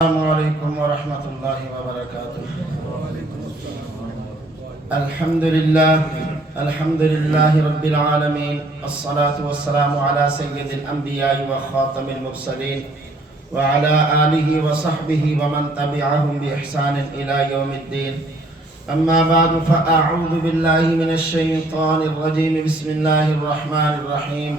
السلام علیکم ورحمۃ اللہ وبرکاتہ۔ الحمد للہ رب العالمین، الصلاة والسلام علی سید الانبیاء وخاتم المرسلین وعلی آلہ وصحبہ ومن تبعہم بإحسان الی یوم الدین، اما بعد فاعوذ باللہ من الشیطان الرجیم، بسم اللہ الرحمن الرحیم۔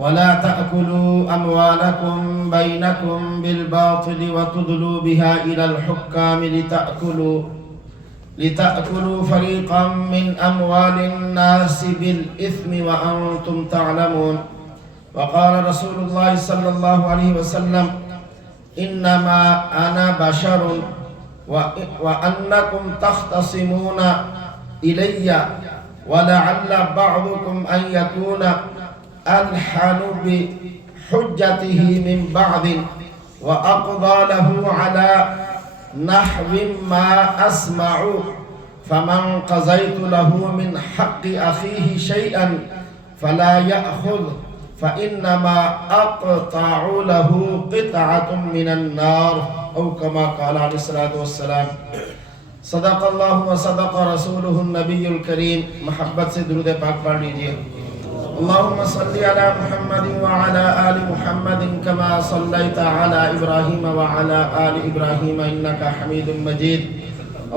ولا تأكلوا أموالكم بينكم بالباطل وتدلوا بها إلى الحكام لتأكلوا فريقا من أموال الناس بالإثم وأنتم تعلمون، وقال رسول الله صلى الله عليه وسلم إنما أنا بشر وأنكم تختصمون إلي ولعل بعضكم أن يكون ألحن بحجته من بعض وأقضى له على نحو ما أسمع، فمن قضيت له من حق أخيه شيئا فلا يأخذ فإنما أقطع له قطعة من النار، أو كما قال عليه الصلاة والسلام۔ صدق اللہ وصدق رسولہ النبی الکریم۔ محبت سے درود پاک پڑھ لیجئے۔ اللهم صل على محمد وعلى آل محمد كما صليت على إبراهيم وعلى آل إبراهيم إنك حميد مجيد،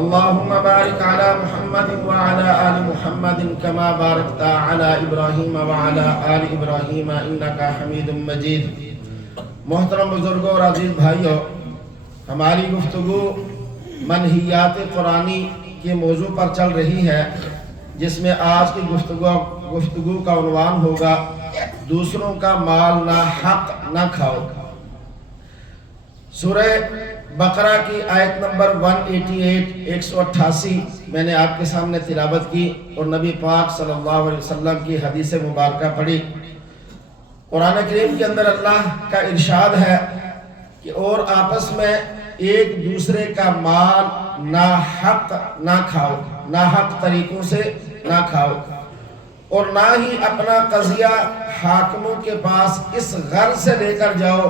اللهم بارك على محمد وعلى آل محمد كما باركت على إبراهيم وعلى آل إبراهيم إنك حميد مجيد۔ محترم بزرگوں اور عزیز بھائیوں، ہماری گفتگو منہیات قرآنی کے موضوع پر چل رہی ہے، جس میں آج کی گفتگو کا عنوان ہوگا دوسروں کا مال نہ حق نہ کھاؤ۔ سورہ بقرہ کی آیت نمبر 188 میں نے آپ کے سامنے تلاوت کی اور نبی پاک صلی اللہ علیہ وسلم کی حدیث مبارکہ پڑھی۔ قرآن کریم کے اندر اللہ کا ارشاد ہے کہ اور آپس میں ایک دوسرے کا مال ناحق نہ کھاؤ، ناحق طریقوں سے نہ کھاؤ، اور نہ ہی اپنا قضیہ حاکموں کے پاس اس غرض سے لے کر جاؤ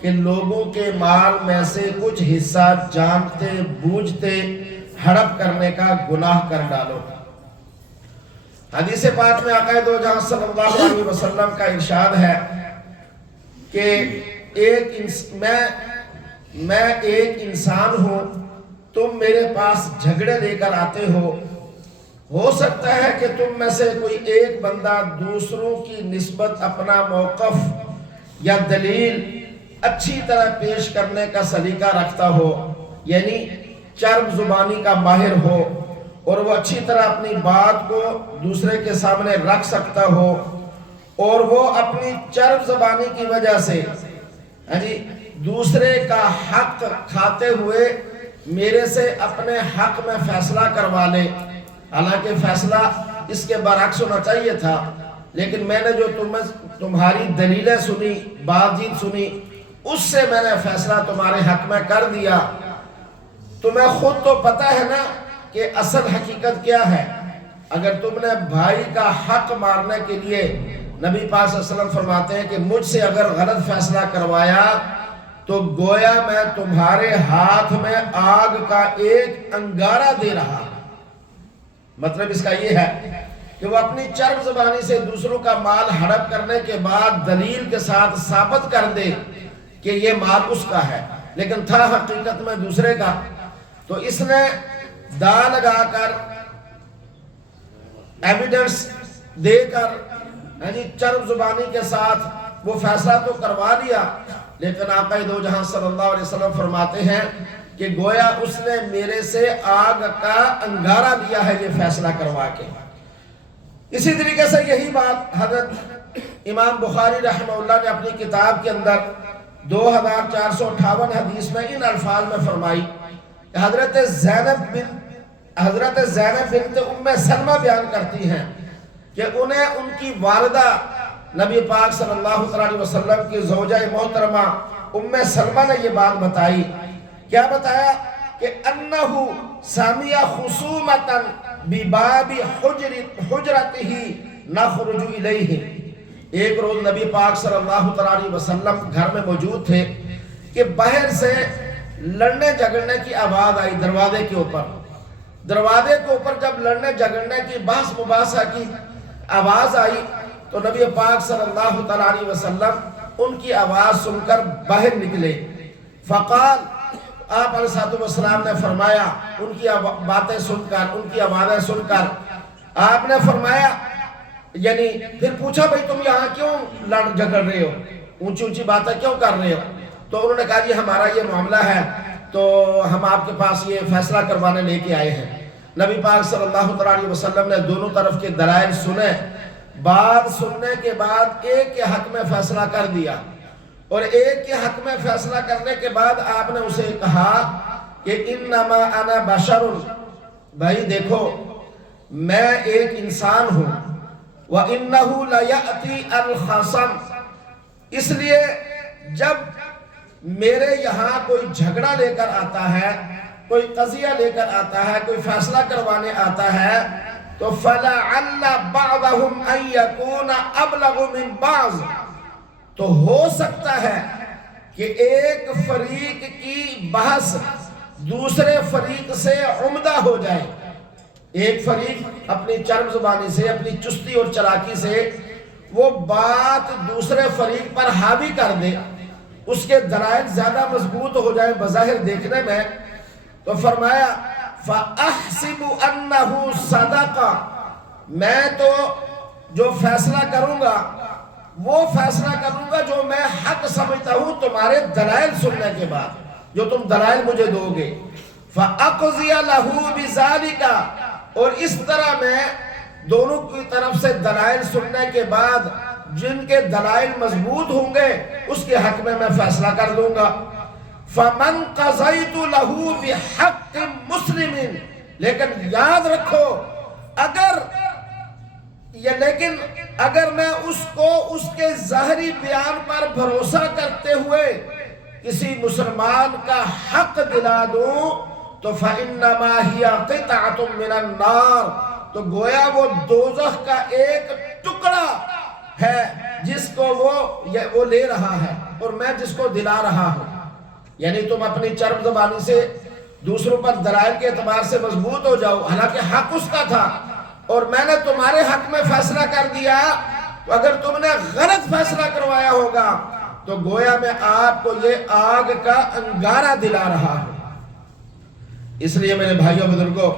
کہ لوگوں کے مال میں سے کچھ حصہ جانتے بوجھتے ہڑپ کرنے کا گناہ کر ڈالو۔ حدیث پاک میں آقا دو جہاں صلی اللہ علیہ وسلم کا ارشاد ہے کہ میں ایک انسان ہوں، تم میرے پاس جھگڑے لے کر آتے ہو سکتا ہے کہ تم میں سے کوئی ایک بندہ دوسروں کی نسبت اپنا موقف یا دلیل اچھی طرح پیش کرنے کا سلیقہ رکھتا ہو، یعنی چرب زبانی کا ماہر ہو، اور وہ اچھی طرح اپنی بات کو دوسرے کے سامنے رکھ سکتا ہو، اور وہ اپنی چرب زبانی کی وجہ سے دوسرے کا حق کھاتے ہوئے میرے سے اپنے حق میں فیصلہ کروا لے۔ حالانکہ فیصلہ اس کے برعکس ہونا چاہیے تھا، لیکن میں نے جو تمہاری دلیلیں سنی، بات چیت سنی، اس سے میں نے فیصلہ تمہارے حق میں کر دیا۔ تمہیں خود تو پتہ ہے نا کہ اصل حقیقت کیا ہے۔ اگر تم نے بھائی کا حق مارنے کے لیے، نبی پاک صلی اللہ علیہ وسلم فرماتے ہیں کہ مجھ سے اگر غلط فیصلہ کروایا تو گویا میں تمہارے ہاتھ میں آگ کا ایک انگارہ دے رہا۔ مطلب اس کا یہ ہے کہ وہ اپنی چرب زبانی سے دوسروں کا مال ہڑپ کرنے کے بعد دلیل کے ساتھ ثابت کر دے کہ یہ مال اس کا ہے، لیکن تھا حقیقت میں دوسرے کا۔ تو اس نے دا لگا کر، ایویڈنس دے کر، چرب زبانی کے ساتھ وہ فیصلہ تو کروا لیا، لیکن آقا دو جہاں صلی اللہ علیہ وسلم فرماتے ہیں کہ گویا اس نے میرے سے آگ کا انگارہ دیا ہے یہ فیصلہ کروا کے۔ اسی طریقے سے یہی بات حضرت امام بخاری رحمہ اللہ نے اپنی کتاب کے اندر 2458 حدیث میں ان الفاظ میں فرمائی کہ حضرت زینب بنت ام سلمہ بیان کرتی ہیں کہ انہیں ان کی والدہ نبی پاک صلی اللہ علیہ وسلم کی زوجہ محترمہ ام سلمہ نے یہ بات بتائی۔ کیا بتایا کہ انہو سامیہ خصومتا بباب حجرتہ نخرج الیہ۔ ایک روز نبی پاک صلی اللہ علیہ وسلم گھر میں موجود تھے کہ باہر سے لڑنے جھگڑنے کی آواز آئی دروازے کے اوپر. دروازے کے اوپر جب لڑنے جھگڑنے کی بحث مباحثہ کی آواز آئی تو نبی پاک صلی اللہ علیہ وسلم ان کی آواز سن کر باہر نکلے. فقال، آپ علیہ السلام نے فرمایا ان کی باتیں سن کر، ان کی آوازیں سن کر آپ نے فرمایا، یعنی پھر پوچھا بھئی تم یہاں کیوں لڑ جھگڑ رہے ہو، اونچی اونچی باتیں کیوں کر رہے ہو؟ تو انہوں نے کہا جی ہمارا یہ معاملہ ہے تو ہم آپ کے پاس یہ فیصلہ کروانے لے کے آئے ہیں. نبی پاک صلی اللہ علیہ وسلم نے دونوں طرف کے دلائل سنے. بات سننے کے بعد ایک کے حق میں فیصلہ کر دیا، اور ایک کے حق میں فیصلہ کرنے کے بعد آپ نے اسے کہا کہ انما انا بشر، بھائی دیکھو میں ایک انسان ہوں، وَإِنَّهُ لَيَأْتِي الْخَصَمْ، اس لیے جب میرے یہاں کوئی جھگڑا لے کر آتا ہے، کوئی قضیہ لے کر آتا ہے، کوئی فیصلہ کروانے آتا ہے تو فَلَعَلَّ بَعْضَهُمْ أَن يَكُونَ أَبْلَغُ مِنْ بَعْضٍ، تو ہو سکتا ہے کہ ایک فریق کی بحث دوسرے فریق سے عمدہ ہو جائے. ایک فریق اپنی چرب زبانی سے، اپنی چستی اور چلاکی سے وہ بات دوسرے فریق پر حاوی کر دے، اس کے دلائل زیادہ مضبوط ہو جائیں بظاہر دیکھنے میں. تو فرمایا فَأَحْسِبُ أَنَّهُ صَدَقَ، میں تو جو فیصلہ کروں گا وہ فیصلہ کروں گا جو میں حق سمجھتا ہوں تمہارے دلائل سننے کے بعد، جو تم دلائل مجھے دو گے. فَأَقْضِيَ لَهُ بِذَلِكَ، اور اس طرح میں دونوں کی طرف سے دلائل سننے کے بعد جن کے دلائل مضبوط ہوں گے اس کے حق میں فیصلہ کر دوں گا. فَمَنْ قَضَيْتُ لَهُ بِحَقِّ مُسْلِمٍ، لیکن یاد رکھو اگر میں اس کو اس کے ظاہری بیان پر بھروسہ کرتے ہوئے کسی مسلمان کا حق دلا دوں تو فَإِنَّمَا هِيَ قِطْعَةٌ مِّنَ النَّارِ، تو گویا وہ دوزخ کا ایک ٹکڑا ہے جس کو وہ لے رہا ہے اور میں جس کو دلا رہا ہوں. یعنی تم اپنی چرب زبانی سے دوسروں پر دلائل کے اعتبار سے مضبوط ہو جاؤ، حالانکہ حق اس کا تھا اور میں نے تمہارے حق میں فیصلہ کر دیا، تو اگر تم نے غلط فیصلہ کروایا ہوگا تو گویا میں آپ کو یہ آگ کا انگارہ دلا رہا ہوں. اس لیے میرے بھائیوں بزرگوں،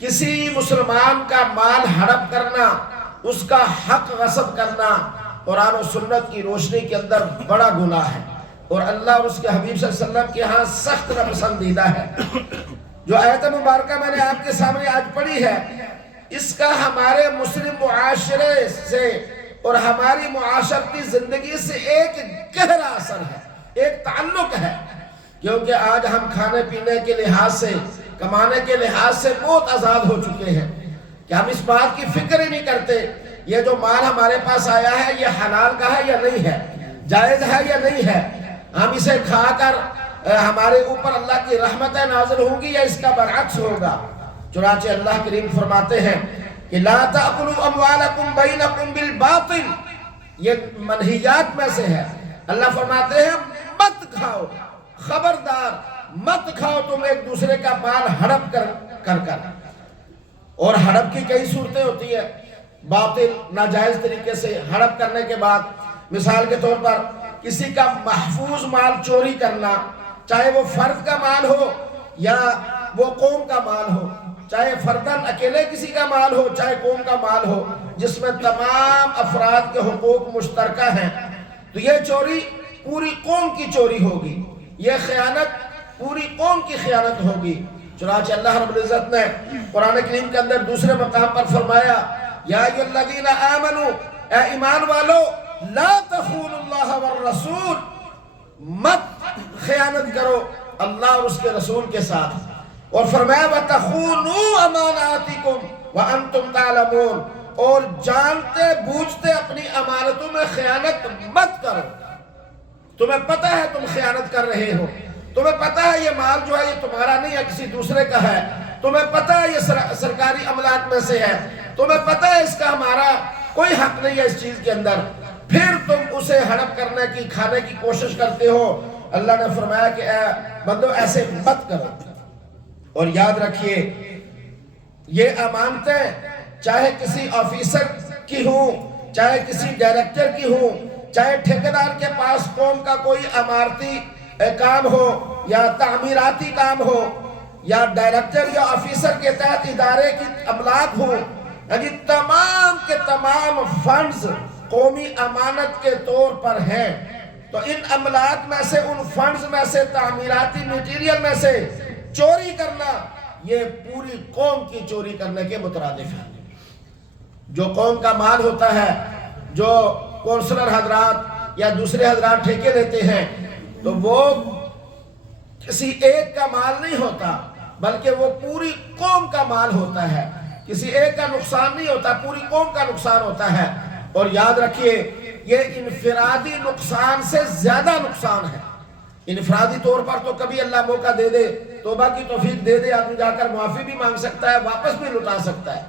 کسی مسلمان کا مال ہڑپ کرنا، اس کا حق غصب کرنا قرآن و سنت کی روشنی کے اندر بڑا گناہ ہے اور اللہ اور اس کے حبیب صلی اللہ علیہ وسلم کے ہاں سخت ناپسندیدہ ہے. جو آیت مبارکہ میں نے آپ کے سامنے آج پڑھی ہے، اس کا ہمارے مسلم معاشرے سے اور ہماری معاشرتی زندگی سے ایک گہرا اثر ہے، ایک تعلق ہے. کیونکہ آج ہم کھانے پینے کے لحاظ سے، کمانے کے لحاظ سے بہت آزاد ہو چکے ہیں کہ ہم اس بات کی فکر ہی نہیں کرتے یہ جو مال ہمارے پاس آیا ہے یہ حلال کا ہے یا نہیں ہے، جائز ہے یا نہیں ہے، ہم اسے کھا کر ہمارے اوپر اللہ کی رحمتیں نازل ہوں گی یا اس کا برعکس ہوگا. چنانچہ اللہ کریم فرماتے ہیں کہ لا تأکلوا اموالکم بینکم بالباطل، یہ منہیات میں سے ہے. اللہ فرماتے ہیں مت کھاؤ، خبردار مت کھاؤ تم ایک دوسرے کا مال ہڑپ کر. اور ہڑپ کی کئی صورتیں ہوتی ہیں، باطل ناجائز طریقے سے ہڑپ کرنے کے بعد مثال کے طور پر کسی کا محفوظ مال چوری کرنا، چاہے وہ فرد کا مال ہو یا وہ قوم کا مال ہو، چاہے فرداً اکیلے کسی کا مال ہو چاہے قوم کا مال ہو جس میں تمام افراد کے حقوق مشترکہ ہیں، تو یہ چوری پوری قوم کی چوری ہوگی، یہ خیانت پوری قوم کی خیانت ہوگی. چنانچہ اللہ رب العزت نے قرآن کریم کے اندر دوسرے مقام پر فرمایا یا ایھا الذین آمنوا، اے ایمان والو، لا تخونوا اللہ والرسول، مت خیانت کرو اللہ اور اس کے رسول کے ساتھ. اور فرمایا وَتَخُونُوا أَمَانَاتِكُمْ وَأَنْتُمْ تَعْلَمُونَ، اور جانتے بوجھتے اپنی امانتوں میں خیانت مت کرو. تمہیں پتہ ہے تم خیانت کر رہے ہو، تمہیں پتہ ہے یہ مال جو ہے یہ تمہارا نہیں ہے کسی دوسرے کا ہے، تمہیں پتہ ہے یہ سرکاری املاک میں سے ہے، تمہیں پتہ ہے اس کا ہمارا کوئی حق نہیں ہے اس چیز کے اندر، پھر تم اسے ہڑپ کرنے کی، کھانے کی کوشش کرتے ہو اللہ نے فرمایا کہ اے بندو ایسے مت کرو. اور یاد رکھیے یہ امانتیں چاہے کسی آفیسر کی ہوں، چاہے کسی ڈائریکٹر کی ہوں، چاہے ٹھیکیدار کے پاس قوم کا کوئی عمارتی کام ہو یا تعمیراتی کام ہو، یا ڈائریکٹر یا آفیسر کے تحت ادارے کی املاک ہو، یعنی تمام کے تمام فنڈز قومی امانت کے طور پر ہیں. تو ان املاک میں سے، ان فنڈز میں سے، تعمیراتی میٹیریل میں سے چوری کرنا یہ پوری قوم کی چوری کرنے کے مترادف ہے. جو قوم کا مال ہوتا ہے، جو کونسلر حضرات یا دوسرے حضرات ٹھیکے لیتے ہیں، تو وہ کسی ایک کا مال نہیں ہوتا بلکہ وہ پوری قوم کا مال ہوتا ہے. کسی ایک کا نقصان نہیں ہوتا، پوری قوم کا نقصان ہوتا ہے. اور یاد رکھیے یہ انفرادی نقصان سے زیادہ نقصان ہے. انفرادی طور پر تو کبھی اللہ موقع دے دے، توبہ کی توفیق دے دے، آدمی جا کر معافی بھی مانگ سکتا ہے، واپس بھی لٹا سکتا ہے.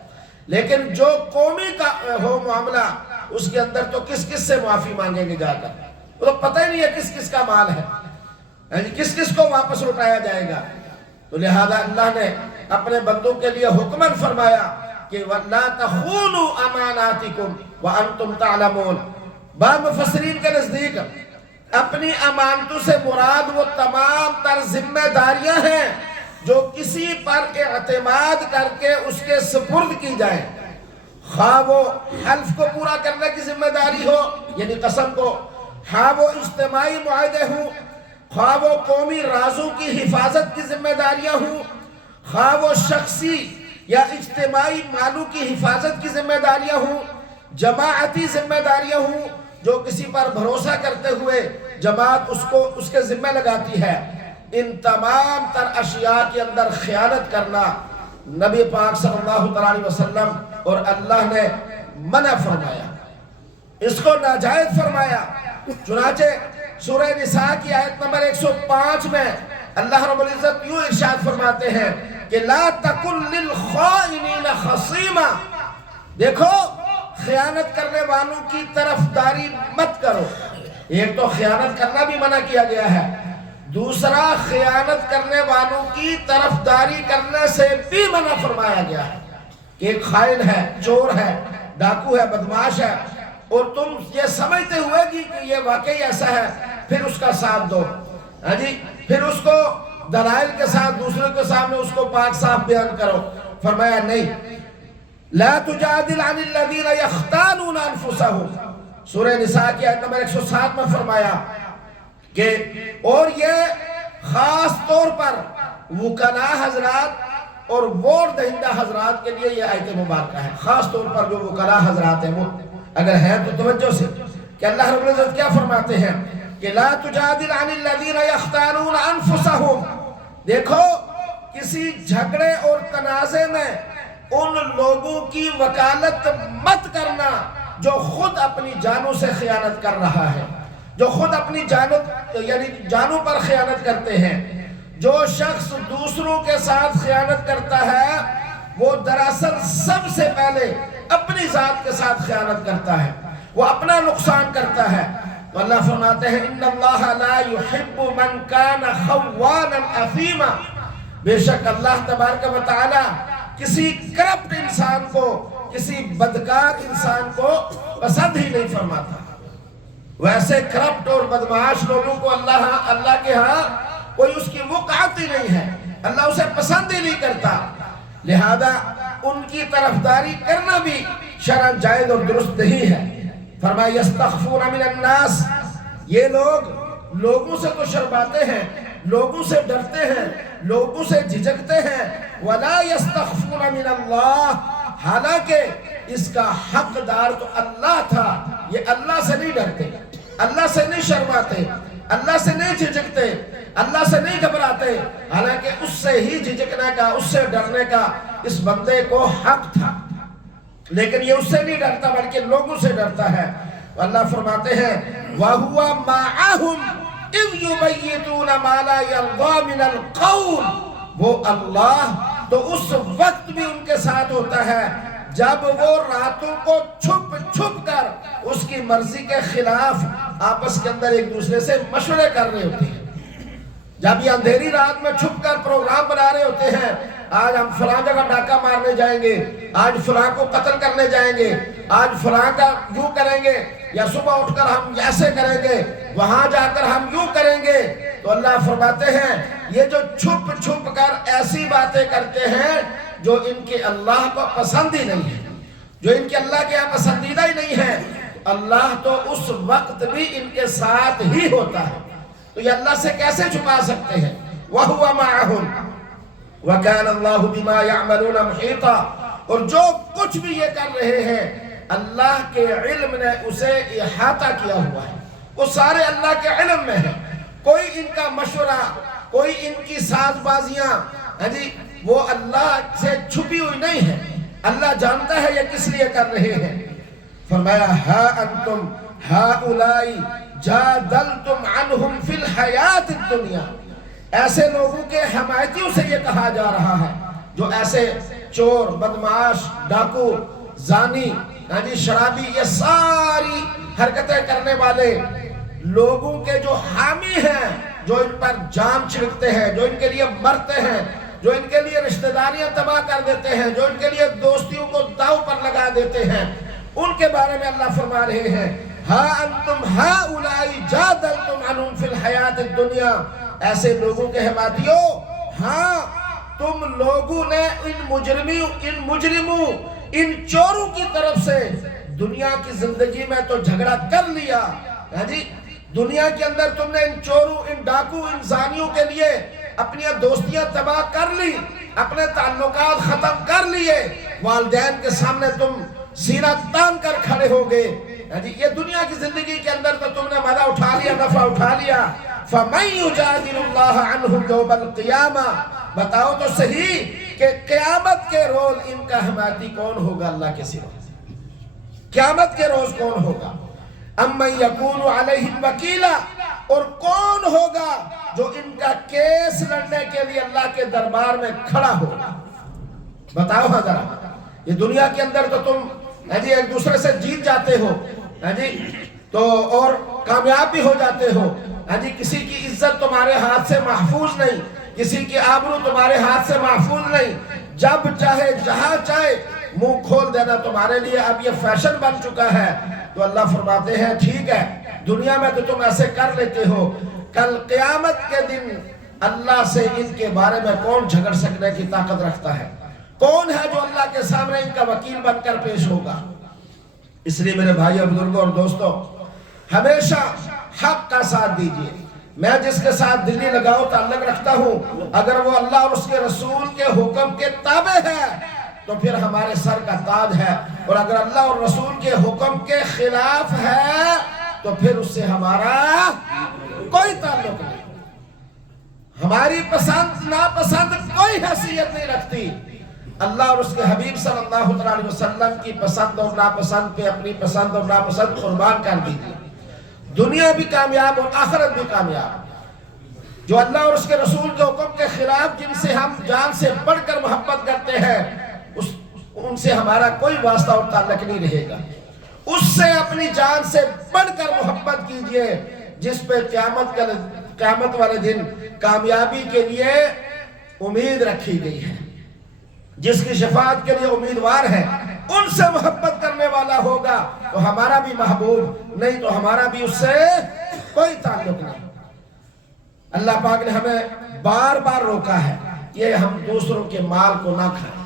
لیکن جو قومی کا ہو معاملہ، اس کے اندر تو کس کس سے معافی مانگیں گے جا کر؟ وہ تو پتہ ہی نہیں ہے کس کس کا مال ہے، کس کس کو واپس لٹایا جائے گا. تو لہذا اللہ نے اپنے بندوں کے لیے حکمن فرمایا کہ وَلَا تَخُونُوا أَمَانَاتِكُمْ وَأَنْتُمْ تَعْلَمُونَ. بعض مفسرین کے نزدیک اپنی امانتوں سے مراد وہ تمام تر ذمہ داریاں ہیں جو کسی پر اعتماد کر کے اس کے سپرد کی جائیں، خواہ وہ حلف کو پورا کرنے کی ذمہ داری ہو یعنی قسم کو، خواہ وہ اجتماعی معاہدے ہوں، خواہ وہ قومی رازوں کی حفاظت کی ذمہ داریاں ہوں، خواہ وہ شخصی یا اجتماعی مالوں کی حفاظت کی ذمہ داریاں ہوں، جماعتی ذمہ داریاں ہوں جو کسی پر بھروسہ کرتے ہوئے جماعت اس کے ذمہ لگاتی ہے. ان تمام تر اشیاء کے اندر خیانت کرنا نبی پاک صلی اللہ علیہ وسلم اور اللہ نے منع فرمایا، اس کو ناجائز فرمایا. چنانچہ سورہ نساء کی آیت نمبر 105 میں اللہ رب العزت یوں ارشاد فرماتے ہیں کہ لا تکن للخائنین خصیما. دیکھو خیانت کرنے والوں کی طرفداری مت کرو. ایک تو خیانت کرنا بھی منع کیا گیا ہے، دوسرا خیانت کرنے والوں کی طرفداری کرنے سے بھی منع فرمایا گیا ہے. کہ ایک خائن ہے، چور ہے، ڈاکو ہے، بدماش ہے، اور تم یہ سمجھتے ہوئے کہ یہ واقعی ایسا ہے پھر اس کا ساتھ دو، پھر اس کو دلائل کے ساتھ دوسروں کے سامنے اس کو پاک صاف بیان کرو. فرمایا نہیں، لا تجادل عن الذین یختانون انفسهم. سورہ نساء کی آیت نمبر 107 میں فرمایا کہ اور یہ خاص طور پر وکلاء حضرات اور ووٹ دہندہ حضرات کے لیے یہ آیت مبارکہ ہے. خاص طور پر جو وکلاء حضرات ہیں، وہ اگر ہیں تو توجہ سے کہ اللہ رب العزت کیا فرماتے ہیں کہ لا تجادل عن الذین یختانون انفسهم. دیکھو کسی جھگڑے اور تنازع میں ان لوگوں کی وکالت مت کرنا جو خود اپنی جانوں سے خیانت کر رہا ہے، جو خود اپنی جانوں پر خیانت کرتے ہیں. جو شخص دوسروں کے ساتھ خیانت کرتا ہے وہ دراصل سب سے پہلے اپنی ذات کے ساتھ خیانت کرتا ہے، وہ اپنا نقصان کرتا ہے. تو اللہ فرماتے ہیں ان اللہ لا يحب من کان خوانا اثیما. بے شک اللہ تبارک و تعالی کسی کرپٹ انسان کو، کسی بدکار انسان کو پسند ہی نہیں فرماتا. ویسے کرپٹ اور بدمعاش لوگوں کو اللہ کے ہاں کوئی اس کی وقعت ہی نہیں ہے، اللہ اسے پسند ہی نہیں کرتا. لہذا ان کی طرفداری کرنا بھی شرعاً جائز اور درست نہیں ہے. فرمایا یستخفون من الناس. یہ لوگ لوگوں سے تو شرماتے ہیں، لوگوں سے ڈرتے ہیں، لوگوں سے جھجکتے ہیں. ولا یستخفون من اللہ. حالانکہ اس کا حقدار تو اللہ تھا. یہ اللہ سے نہیں ڈرتے، اللہ سے نہیں شرماتے، اللہ سے نہیں جھجکتے، اللہ سے نہیں گھبراتے، حالانکہ اس سے ہی جھجکنے کا، اس سے ڈرنے کا اس بندے کو حق تھا، لیکن یہ اس سے نہیں ڈرتا بلکہ لوگوں سے ڈرتا ہے. اللہ فرماتے ہیں وَهُوَ مَعَهُمْ إِذْ يُبَيِّتُونَ مَا لَا يَرْضَى مِنَ الْقَوْلِ. وہ اللہ تو اس وقت بھی ان کے ساتھ ہوتا ہے جب وہ راتوں کو چھپ چھپ کر اس کی مرضی کے خلاف آپس کے اندر ایک دوسرے سے مشورے کر رہے ہوتے ہیں. جب یہ اندھیری رات میں چھپ کر پروگرام بنا رہے ہوتے ہیں، آج ہم فلاں جگہ ڈاکہ مارنے جائیں گے، آج فلاں کو قتل کرنے جائیں گے، آج فلاں کا یوں کریں گے، یا صبح اٹھ کر ہم ایسے کریں گے، وہاں جا کر ہم یوں کریں گے، تو اللہ فرماتے ہیں یہ جو چھپ چھپ کر ایسی باتیں کرتے ہیں جو ان کے اللہ کو پسند ہی نہیں ہے، جو ان کے اللہ کے یہاں پسندیدہ ہی نہیں ہے، اللہ تو اس وقت بھی ان کے ساتھ ہی ہوتا ہے، تو یہ اللہ سے کیسے چھپا سکتے ہیں؟ وَهُوَ مَعَهُمْ وَكَانَ اللَّهُ بِمَا يَعْمَلُونَ مُحِيطًا، اور جو کچھ بھی یہ کر رہے ہیں اللہ کے علم نے اسے احاطہ کیا ہوا ہے، وہ سارے اللہ کے علم میں ہیں، کوئی ان کا مشورہ، کوئی ان کی ساز بازیاں وہ اللہ سے چھپی ہوئی نہیں ہے، اللہ جانتا ہے یہ کس لیے کر رہے ہیں۔ فرمایا ہا انتم ہاؤلائی جادلتم عنہم فی الحیات الدنیا، ایسے لوگوں کے حمایتیوں سے یہ کہا جا رہا ہے جو ایسے چور، بدمعاش، ڈاکو، زانی، شرابی، یہ ساری حرکتیں کرنے والے لوگوں کے جو حامی ہیں، جو ان پر جان چھڑکتے ہیں، جو ان کے لیے مرتے ہیں، جو ان کے لیے رشتہ داریاں تباہ کر دیتے ہیں، جو ان کے لیے دوستیوں کو داؤ پر لگا دیتے ہیں، ان کے بارے میں اللہ فرما رہے ہیں ہا انتم ہاؤلائی جادلتم عنہم فی الحیات الدنیا، ایسے لوگوں کے حمایتیوں، ہاں تم لوگوں نے ان مجرموں، ان چوروں کی طرف سے دنیا کی زندگی میں تو جھگڑا کر لیا، دنیا کے اندر تم نے ان چوروں، ان ڈاکو، ان زانیوں کے لیے اپنی دوستیاں تباہ کر لی، اپنے تعلقات ختم کر لیے، والدین کے سامنے تم سینہ تان کر کھڑے ہو گئے، یہ دنیا کی زندگی کے اندر تو تم نے مزہ اٹھا لیا، نفع اٹھا لیا۔ فَمَن يُجَادِلُ اللَّهَ عَنْهُمْ يَوْمَ الْقِيَامَةِ، بتاؤ تو صحیح کہ قیامت کے روز ان کا حمایتی کون ہوگا اللہ کے سوا؟ قیامت کے روز کون ہوگا؟ اَمَّن يَكُونُ عَلَيْهِمْ وَكِيلًا، اور کون ہوگا جو ان کا کیس لڑنے کے لیے اللہ کے دربار میں کھڑا ہوگا؟ بتاؤ ہاں ذرا، یہ دنیا کے اندر تو تم ایک دوسرے سے جیت جاتے ہو تو اور کامیاب بھی ہو جاتے ہو، کسی کی عزت تمہارے ہاتھ سے محفوظ نہیں، کسی کی آبرو تمہارے ہاتھ سے محفوظ نہیں، جب چاہے جہاں چاہے منہ کھول دینا تمہارے لیے اب یہ فیشن بن چکا ہے۔ تو اللہ فرماتے ہیں ٹھیک ہے، دنیا میں تو تم ایسے کر لیتے ہو، کل قیامت کے دن اللہ سے ان کے بارے میں کون جھگڑ سکنے کی طاقت رکھتا ہے؟ کون ہے جو اللہ کے سامنے ان کا وکیل بن کر پیش ہوگا؟ اس لیے میرے بھائیو، بزرگوں اور دوستوں، ہمیشہ حق کا ساتھ دیجئے۔ میں جس کے ساتھ دلی لگاؤ تعلق رکھتا ہوں، اگر وہ اللہ اور اس کے رسول کے حکم کے تابع ہے تو پھر ہمارے سر کا تاج ہے، اور اگر اللہ اور رسول کے حکم کے خلاف ہے تو پھر اس سے ہمارا کوئی تعلق نہیں، ہماری پسند ناپسند کوئی حیثیت نہیں رکھتی۔ اللہ اور اس کے حبیب صلی اللہ علیہ وسلم کی پسند اور ناپسند پہ اپنی پسند اور ناپسند قربان کر دیجیے، دنیا بھی کامیاب اور آخرت بھی کامیاب۔ جو اللہ اور اس کے رسول کے حکم کے خلاف، جن سے ہم جان سے بڑھ کر محبت کرتے ہیں، ان سے ہمارا کوئی واسطہ اور تعلق نہیں رہے گا۔ اس سے اپنی جان سے بڑھ کر محبت کیجئے جس پہ قیامت والے دن کامیابی کے لیے امید رکھی گئی ہے، جس کی شفاعت کے لیے امیدوار ہے، ان سے محبت کرنے والا ہوگا تو ہمارا بھی محبوب، نہیں تو ہمارا بھی اس سے کوئی تعلق نہیں۔ اللہ پاک نے ہمیں بار بار روکا ہے کہ ہم دوسروں کے مال کو نہ کھائیں،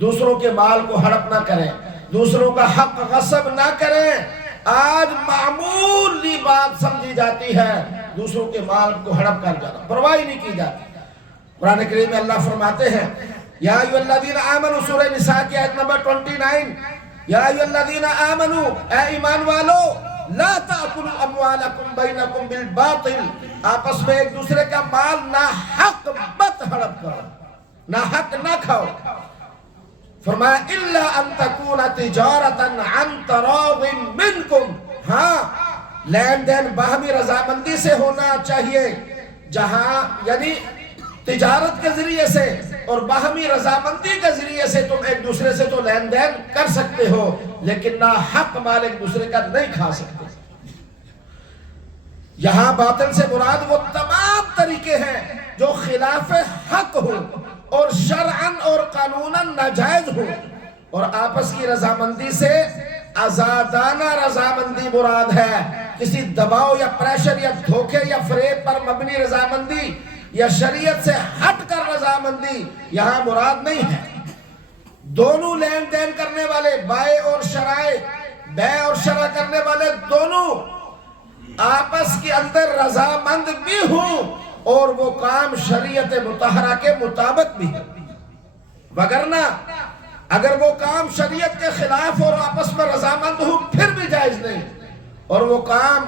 دوسروں کے مال کو ہڑپ نہ کریں، دوسروں کا حق غصب نہ کریں۔ آج معمولی بات سمجھی جاتی ہے دوسروں کے مال کو ہڑپ کر جانا، پرواہ نہیں کی جاتی۔ قرآن کریم میں اللہ فرماتے ہیں یا ایھا الذین آمنوا، سورہ نساء کی آیت نمبر 29، یا ایھا الذین آمنوا، اے ایمان والو، لا تأکلوا اموالکم بینکم بالباطل، آپس میں ایک دوسرے کا مال ناحق مت ہڑپ کرو، ناحق نہ کھاؤ۔ فرمایا الا ان تکون تجارتا عن تراض منکم، ہاں لین دین باہمی رضامندی سے ہونا چاہیے، جہاں یعنی تجارت کے ذریعے سے اور باہمی رضامندی کے ذریعے سے تم ایک دوسرے سے تو لین دین کر سکتے ہو، لیکن نہ حق مال ایک دوسرے کا نہیں کھا سکتے۔ یہاں باطل سے مراد وہ تمام طریقے ہیں جو خلاف حق ہو اور شرعاً اور قانوناً ناجائز ہو، اور آپس کی رضامندی سے آزادانہ رضامندی مراد ہے۔ کسی دباؤ یا پریشر یا دھوکے یا فریب پر مبنی رضامندی یا شریعت سے ہٹ کر رضامندی یہاں مراد نہیں ہے۔ دونوں لین دین کرنے والے، بائع اور شرائع، بے اور شرع کرنے والے دونوں آپس کے اندر رضامند بھی ہوں اور وہ کام شریعت مطہرہ کے مطابق بھی ہے، وگرنہ اگر وہ کام شریعت کے خلاف اور آپس میں رضامند ہو پھر بھی جائز نہیں، اور وہ کام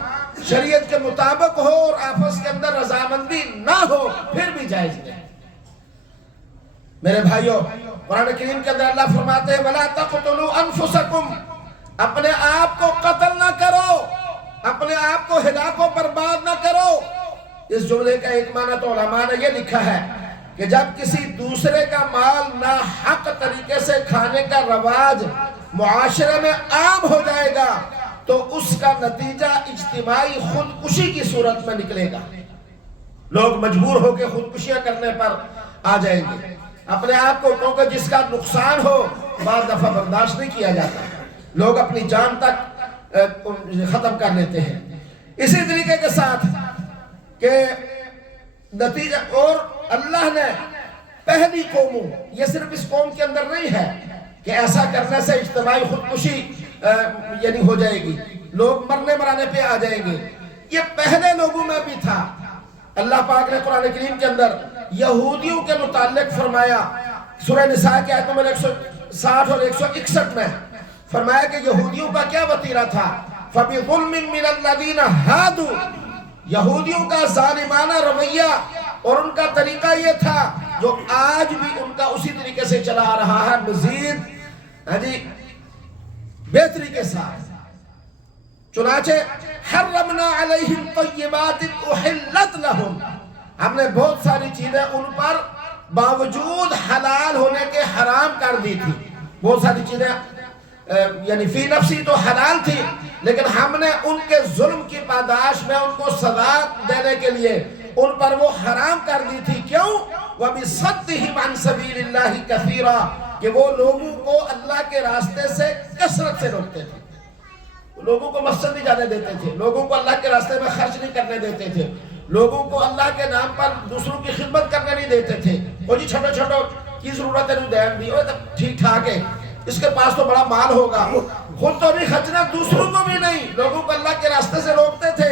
شریعت کے مطابق ہو اور آپس کے اندر رضامندی نہ ہو پھر بھی جائز نہیں۔ میرے بھائیوں، قرآن کریم کے اندر اللہ فرماتے ہیں وَلَا تَقْتُلُوا أَنفُسَكُمْ، اپنے آپ کو قتل نہ کرو، اپنے آپ کو ہلاک و برباد نہ کرو۔ اس جملے کا ایک معنی تو علماء نے یہ لکھا ہے کہ جب کسی دوسرے کا مال ناحق طریقے سے کھانے کا رواج معاشرے میں عام ہو جائے گا تو اس کا نتیجہ اجتماعی خودکشی کی صورت میں نکلے گا۔ لوگ مجبور ہو کے خودکشیاں کرنے پر آ جائیں گے اپنے آپ کو، کیونکہ جس کا نقصان ہو بعض دفعہ برداشت نہیں کیا جاتا، لوگ اپنی جان تک ختم کر لیتے ہیں۔ اسی طریقے کے ساتھ کہ نتیجہ، اور اللہ نے پہلی قوموں، یہ صرف اس قوم کے اندر نہیں ہے کہ ایسا کرنے سے اجتماعی خودکشی یعنی ہو جائے گی، لوگ مرنے مرانے پہ آ جائیں گے، یہ پہلے لوگوں میں بھی تھا۔ اللہ پاک نے قرآن کریم کے اندر یہودیوں کے متعلق فرمایا، سورہ نساء کی آیت نمبر 160 اور 161 میں فرمایا کہ یہودیوں کا کیا وتیرہ تھا، فَبِظُلْمٍ مِّنَ الَّذِينَ هَادُوا، یہودیوں کا ظالمانہ رویہ اور ان کا طریقہ یہ تھا جو آج بھی ان کا اسی طریقے سے چلا آ رہا ہے، مزید بہتری کے ساتھ۔ چنانچہ حرمنا علیہم طیبات احلت لہم، ہم نے بہت ساری چیزیں ان پر باوجود حلال ہونے کے حرام کر دی تھی۔ بہت ساری چیزیں یعنی فی نفسی تو حلال تھی، لیکن ہم نے ان کے ظلم کی پاداش میں ان کو سزا دینے کے لیے ان پر وہ حرام کر دی تھی۔ کیوں؟ وَبِصَدِّهِمْ عَنْ سَبِيلِ اللَّهِ كَثِيرًا، کہ وہ لوگوں کو اللہ کے راستے سے کثرت سے روکتے تھے، لوگوں کو مسجد نہیں جانے دیتے تھے، لوگوں کو اللہ کے راستے میں خرچ نہیں کرنے دیتے تھے، لوگوں کو اللہ کے نام پر دوسروں کی خدمت کرنے نہیں دیتے تھے۔ وہ جی چھوٹو چھوٹو کی ضرورت ہے دین دی، ٹھیک ٹھاک ہے، اس کے پاس تو بڑا مال ہوگا، خود تو نہیں خرچنا، دوسروں کو بھی نہیں، لوگوں کو اللہ کے راستے سے روکتے تھے۔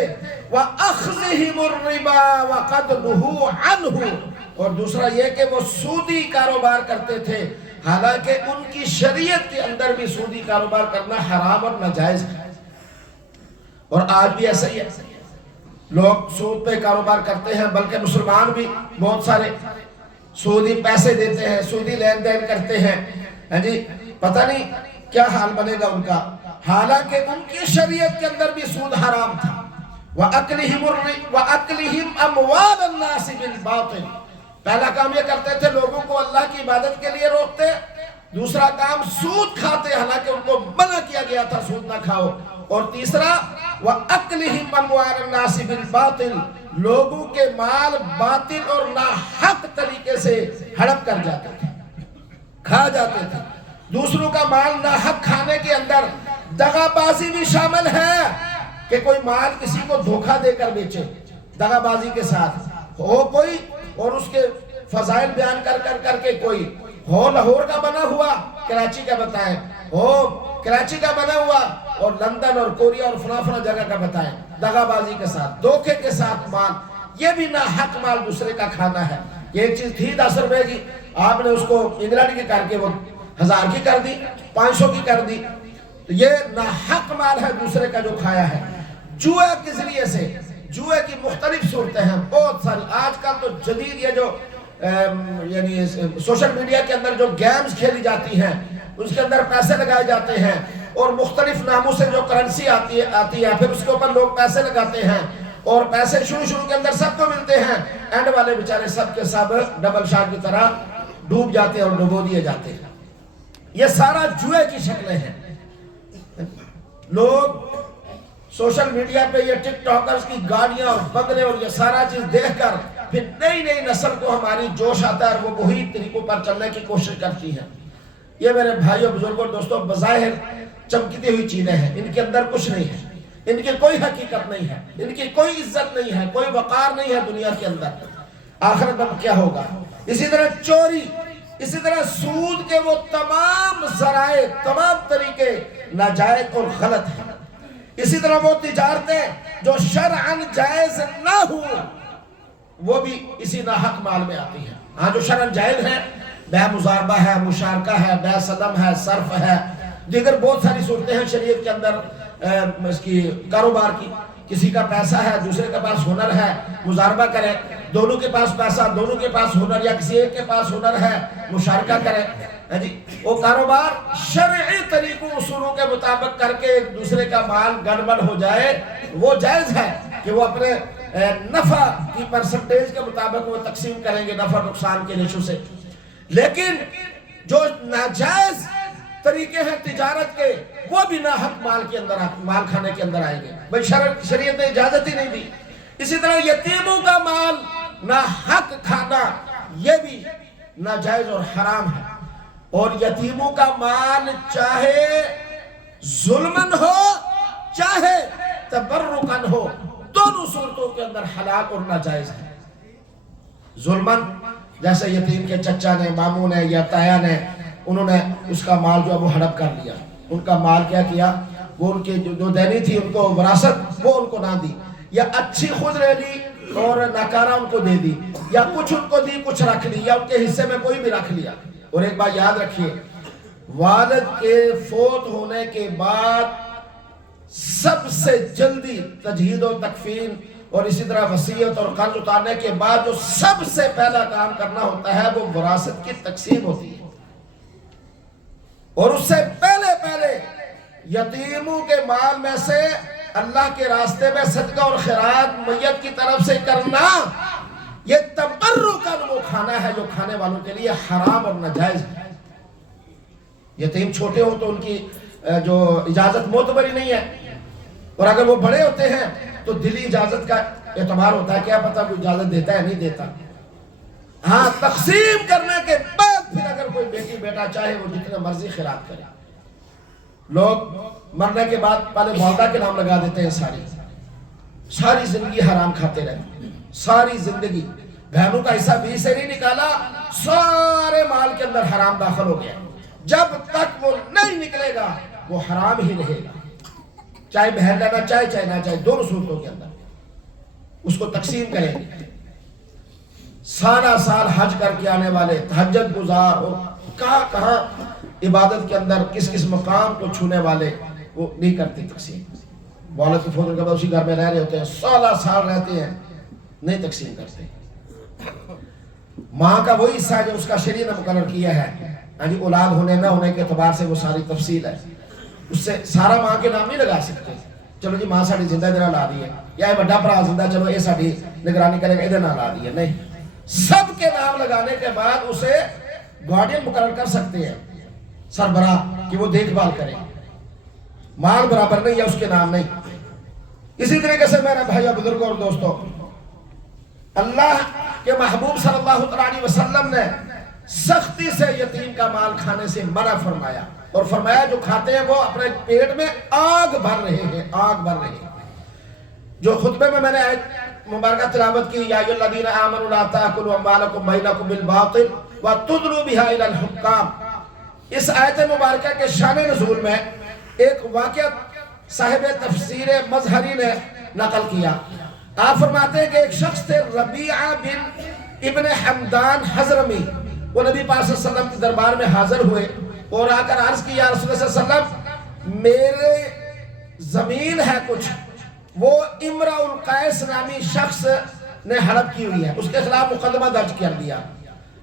وَأَخْذِهِمُ الرِّبَا وَقَدْ نُهُوا عَنْهُ، اور دوسرا یہ کہ وہ سودی کاروبار کرتے تھے، حالانکہ ان کی شریعت کے اندر بھی سودی کاروبار کرنا حرام اور ناجائز ہے۔ اور آج بھی ایسا ہی ہے، لوگ سود پہ کاروبار کرتے ہیں، بلکہ مسلمان بھی بہت سارے سودی پیسے دیتے ہیں، سودی لین دین کرتے ہیں، جی پتہ نہیں کیا حال بنے گا ان کا، حالانکہ ان کی شریعت کے اندر بھی سود حرام تھا۔ وَأَكْلِهِمْ أَمْوَالَ النَّاسِ بِالْبَاطِلِ، پہلا کام یہ کرتے تھے لوگوں کو اللہ کی عبادت کے لیے روکتے، دوسرا کام سود کھاتے، حالانکہ ان کو منع کیا گیا تھا سود نہ کھاؤ، اور تیسرا وَأَكْلِهِمْ أَمْوَالَ النَّاسِ بِالْبَاطِلِ، لوگوں کے مال باطل اور ناحق طریقے سے ہڑپ کر جاتے تھے، کھا جاتے تھے۔ دوسروں کا مال ناحق کھانے کے اندر دغا بازی بھی شامل ہے، کہ کوئی مال کسی کو دھوکہ دے کر بیچے، دغا بازی کے ساتھ ہو کوئی، اور اس کے فضائل بیان کر کے کوئی ہو لاہور کا بنا ہوا کراچی کا بتائیں، ہو کراچی کا بنا ہوا اور لندن اور کوریا اور فلاں جگہ کا بتائیں، دغا بازی کے ساتھ، دھوکے کے ساتھ مال، یہ بھی ناحق مال دوسرے کا کھانا ہے۔ یہ ایک چیز تھی 10 روپے کی، آپ نے اس کو انگلینڈ کی کر کے وہ 1000 کی کر دی، 500 کی کر دی، تو یہ ناحق مال ہے دوسرے کا جو کھایا ہے۔ جوئے کے ذریعے سے، جوئے کی مختلف صورتیں ہیں بہت ساری، آج کل تو جدید یہ جو یعنی سوشل میڈیا کے اندر جو گیمز کھیلی جاتی ہیں، اس کے اندر پیسے لگائے جاتے ہیں، اور مختلف ناموں سے جو کرنسی آتی ہے، پھر اس کے اوپر لوگ پیسے لگاتے ہیں، اور پیسے شروع کے اندر سب کو ملتے ہیں، اینڈ والے بیچارے سب کے سب ڈبل شاٹ کی طرح ڈوب جاتے ہیں اور ڈبو دیے جاتے ہیں۔ یہ سارا جوئے کی شکلیں ہیں۔ لوگ سوشل میڈیا پہ یہ ٹک ٹاکرز کی گاڑیاں اور بنگلے اور یہ سارا چیز دیکھ کر پھر نئی نئی نسل کو ہماری جوش آتا ہے اور وہ وہی طریقوں پر چلنے کی کوشش کرتی ہے. یہ میرے بھائیوں بزرگوں دوستوں بظاہر چمکتی ہوئی چیزیں ہیں، ان کے اندر کچھ نہیں ہے، ان کی کوئی حقیقت نہیں ہے، ان کی کوئی عزت نہیں ہے، کوئی وقار نہیں ہے دنیا کے اندر. آخرت میں کیا ہوگا؟ اسی طرح چوری، اسی طرح سود کے وہ تمام ذرائع، تمام طریقے ناجائز اور غلط ہیں. اسی طرح وہ تجارتیں جو شرعاً جائز نہ ہوں وہ بھی اسی ناحق مال میں آتی ہیں. ہاں جو شرعاً جائز ہیں، بیع مضاربہ ہے، مشارکہ ہے، بیع سلم ہے، صرف ہے، دیگر بہت ساری صورتیں ہیں شریعت کے اندر اس کی کاروبار کی. کسی کا پیسہ ہے، دوسرے کے پاس ہنر ہے، مضاربہ کرے، دونوں کے پاس پیسہ، دونوں کے پاس ہنر، یا کسی ایک کے پاس ہنر ہے، مشارکہ کرے. وہ کاروبار شرعی طریقوں اصولوں کے مطابق کر کے ایک دوسرے کا مال گڑبڑ ہو جائے، وہ جائز ہے کہ وہ اپنے نفع کی پرسنٹیج کے مطابق وہ تقسیم کریں گے نفع نقصان کے ریشو سے. لیکن جو ناجائز طریقے ہیں تجارت کے، وہ بھی ناحق مال کے اندر، مال کھانے کے اندر آئیں گے. بھئی شریعت نے اجازت ہی نہیں دی. اسی طرح یتیموں کا مال ناحق کھانا یہ بھی ناجائز اور حرام ہے. اور یتیموں کا مال چاہے ظلمن ہو چاہے تبرکن ہو، دونوں صورتوں کے اندر حلال اور ناجائز ہے. ظلمن جیسے یتیم کے چچا نے، ماموں نے یا تایا نے، انہوں نے اس کا مال جو ہے وہ ہڑپ کر لیا. ان کا مال کیا کیا؟ وہ ان کی جو دینی تھی ان کو وراثت، وہ ان کو نہ دی، یا اچھی خود لے لی اور ناکارہ ان کو دے دی، یا کچھ ان کو دی کچھ رکھ لی، یا ان کے حصے میں کوئی بھی رکھ لیا. اور ایک بات یاد رکھیے، والد کے فوت ہونے کے بعد سب سے جلدی تجہیز و تکفین اور اسی طرح وصیت اور قرض اتارنے کے بعد جو سب سے پہلا کام کرنا ہوتا ہے وہ وراثت کی تقسیم ہوتی ہے. اور اس سے پہلے یتیموں کے مال میں سے اللہ کے راستے میں صدقہ اور خیرات میت کی طرف سے کرنا، یہ تبرکن وہ کھانا ہے جو کھانے والوں کے لیے حرام اور ناجائز ہے. یتیم چھوٹے ہو تو ان کی جو اجازت معتبر ہی نہیں ہے، اور اگر وہ بڑے ہوتے ہیں تو دلی اجازت کا اعتبار ہوتا ہے. کیا پتا کوئی اجازت دیتا ہے نہیں دیتا. ہاں تقسیم کرنے کے بعد پھر اگر کوئی بیٹی بیٹا چاہے وہ جتنے مرضی خیرات کرے. لوگ مرنے کے بعد پہلے والدہ کے نام لگا دیتے ہیں، ساری زندگی حرام کھاتے رہتے، ساری زندگی بہنوں کا حصہ بھی سے نہیں نکالا، سارے مال کے اندر حرام داخل ہو گیا. جب تک وہ نہیں نکلے گا وہ حرام ہی رہے گا، چاہے بہن لینا چاہے نہ چاہے، دونوں صورتوں کے اندر اس کو تقسیم کریں گے. سارا سال حج کر کے آنے والے، تہجد گزار ہو، کہاں عبادت کے اندر کس مقام کو چھونے والے، وہ نہیں کرتے تقسیم. والد کے فوت ہونے کے بعد اسی گھر میں رہ رہے ہوتے ہیں، سال رہتے ہیں، نہیں تقسیم کرتے. ماں کا وہی حصہ جو اس کا شریعت نے مقرر کیا ہے، اولاد ہونے نہ ہونے کے اعتبار سے وہ ساری تفصیل ہے. اس سے سارا ماں کے نام نہیں لگا سکتے. چلو جی ماں ساری زندہ ادھر لا دی ہے، یا یہ بڑا برا زندہ، چلو یہ ساری نگرانی کرے گا ادھر نہ لا دی ہے. نہیں، سب کے نام لگانے کے بعد اسے گارڈین مقرر کر سکتے ہیں، سربراہ، کہ وہ دیکھ بھال کرے. مال برابر نہیں ہے اس کے نام نہیں. اسی طریقے سے میرے بھائیو بزرگوں اور دوستوں، اللہ کے محبوب صلی اللہ علیہ وسلم نے سختی سے یتیم کا مال کھانے سے منع فرمایا، اور فرمایا جو کھاتے ہیں وہ اپنے پیٹ میں آگ بھر رہے ہیں، آگ بھر رہے ہیں. جو خطبے میں نے آیت مبارکہ تلاوت کی، یا ایھا الذین آمنوا لا تأکلوا اموالکم بینکم بالباطل وتدلوا بها الی الحکام. اس آیت مبارکہ کے شان نزول میں ایک واقعہ صاحب تفسیر مظہری نے نقل کیا. آپ فرماتے ہیں کہ ایک شخص تھے ربیعہ بن ابن حمدان حضرمی، وہ نبی پاک صلی اللہ علیہ وسلم کے دربار میں حاضر ہوئے اور آ کر عرض کی، یا رسول اللہ صلی اللہ علیہ وسلم، میرے زمین ہے کچھ، وہ امرأ القیس نامی شخص نے ہڑپ کی ہوئی ہے، اس کے خلاف مقدمہ درج کر دیا.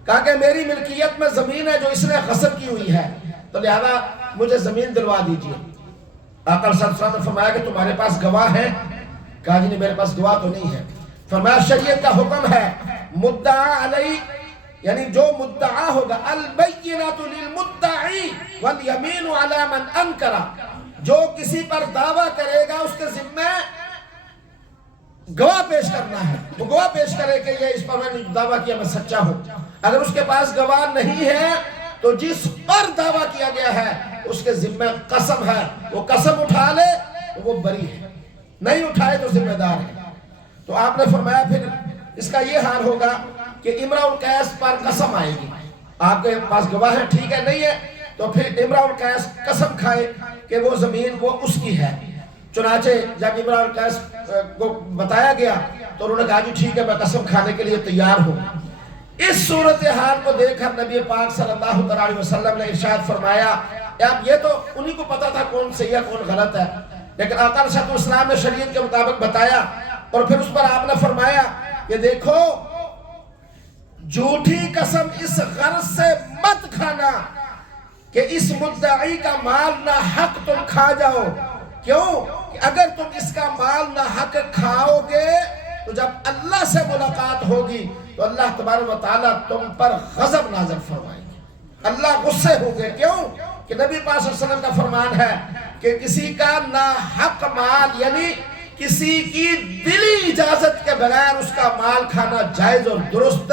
کہا کہ میری ملکیت میں زمین ہے جو اس نے غصب کی ہوئی ہے، تو لہذا مجھے زمین دلوا دیجیے. آقا صلی اللہ علیہ وسلم نے فرمایا کہ تمہارے پاس گواہ ہے؟ کہا جی نہیں، میرے پاس گواہ تو نہیں ہے. فرمایا شریعت کا حکم ہے، مدعا علیہ، یعنی جو مدعا ہوگا، البینۃ للمدعی والیمین علی من انکر، جو کسی پر دعویٰ کرے گا اس کے ذمہ گواہ پیش کرنا ہے. وہ گواہ پیش کرے کہ یہ اس پر میں نے دعویٰ کیا میں سچا ہوں. اگر اس کے پاس گواہ نہیں ہے تو جس پر دعویٰ کیا گیا ہے اس کے ذمہ قسم ہے. وہ قسم اٹھا لے تو وہ بری ہے، نہیں اٹھائے تو ذمہ دار ہے. تو آپ نے فرمایا پھر اس کا یہ حال ہوگا کہ امرؤ القیس پر قسم آئے گی. آپ کے پاس گواہ ہے، ٹھیک ہے، نہیں ہے تو پھر امرؤ القیس قسم کھائے کہ وہ زمین وہ اس کی ہے. چنانچہ جب امرؤ القیس کو بتایا گیا تو انہوں نے کہا جی ٹھیک ہے میں قسم کھانے کے لیے تیار ہوں. اس صورتحال کو دیکھ کر نبی پاک صلی اللہ علیہ وسلم نے ارشاد فرمایا. اب یہ تو انہی کو پتا تھا کون صحیح ہے کون غلط ہے، لیکن آقا صلی اللہ علیہ وسلم نے شریعت کے مطابق بتایا اور پھر اس پر آپ نے فرمایا کہ دیکھو جھوٹی قسم اس غرض سے مت کھانا کہ اس مدعی کا مال نہ حق تم کھا جاؤ. کیوں کہ اگر تم اس کا مال نہ حق کھاؤ گے تو جب اللہ سے ملاقات ہوگی تو اللہ تبارک و تعالیٰ تم پر غضب نازل فرمائیں گے. اللہ غصے ہوں گے. کیوں کہ نبی پاک صلی اللہ علیہ وسلم کا فرمان ہے کہ کسی کا ناحق مال یعنی کسی کی دلی اجازت کے بغیر اس کا مال کھانا جائز اور درست